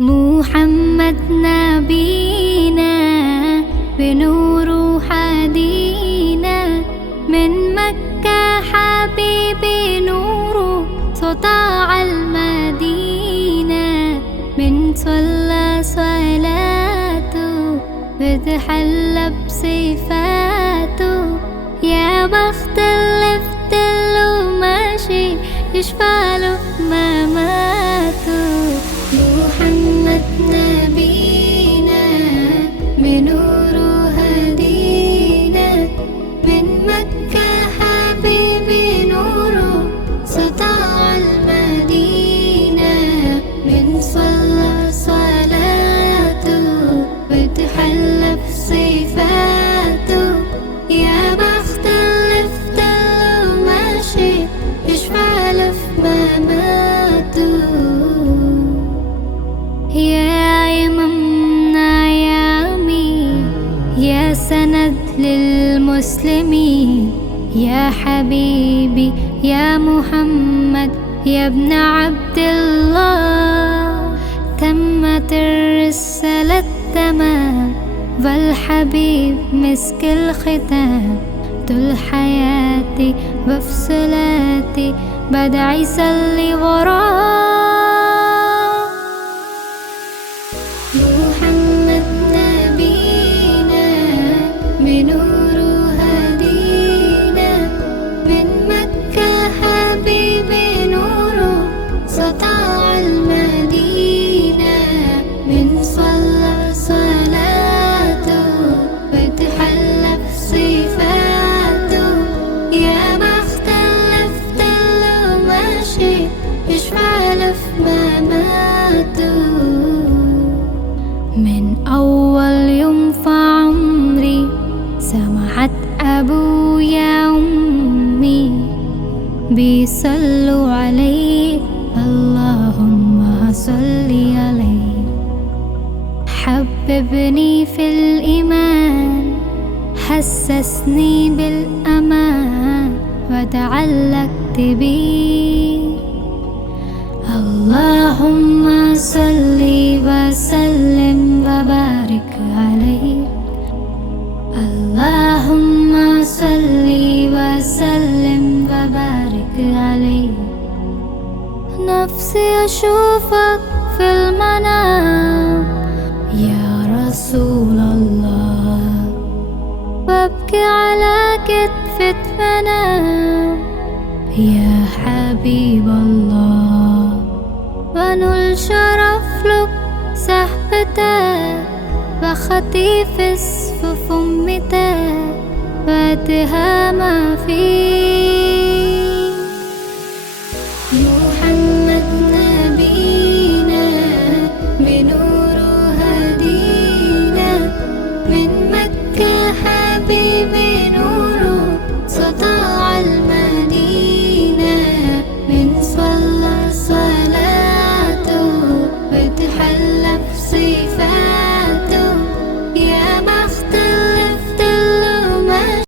محمد نبينا بنور هدينا من مكة حبيبي نوره سطاع المدينة من صلى صلاته بتحلى بصفاته يا بخت اللي فتله ماشي يشفعله ما ماتوا محمد نبينا بنوره هدينا من مكة حبيبي نوره سطاع المدينة من صلى صلاته وتحلى بصفاته يا بخت اللي فتله ماشي يشفعله في مماته يا إمامنا يا أمين يا سند للمسلمين يا حبيبي يا محمد يا ابن عبد الله تمت الرسالة تمام والحبيب مسك الختام طول حياتي وفي صلاتي بدعي صلي وراه محمد نبينا بنوره هدينا من مكة حبيبي نوره سطاع المدينة من صلى صلاته وتحلى بصفاته يا بخت اللي فتله ماشي يشفعله في مماته من أول يوم في عمري سمعت أبويا أمي بيصلوا عليه اللهم صل عليه حببني في الإيمان حسسني بالأمان وتعلقت بيه اللهم صل وسلم وبارك عليه اللهم صل وسلم وبارك عليه نفسي أشوفك في المنام يا رسول الله وابكي على كتفي بنام يا حبيب الله ونل شرف لك صحبتك وخطيف في فمتك واتهام في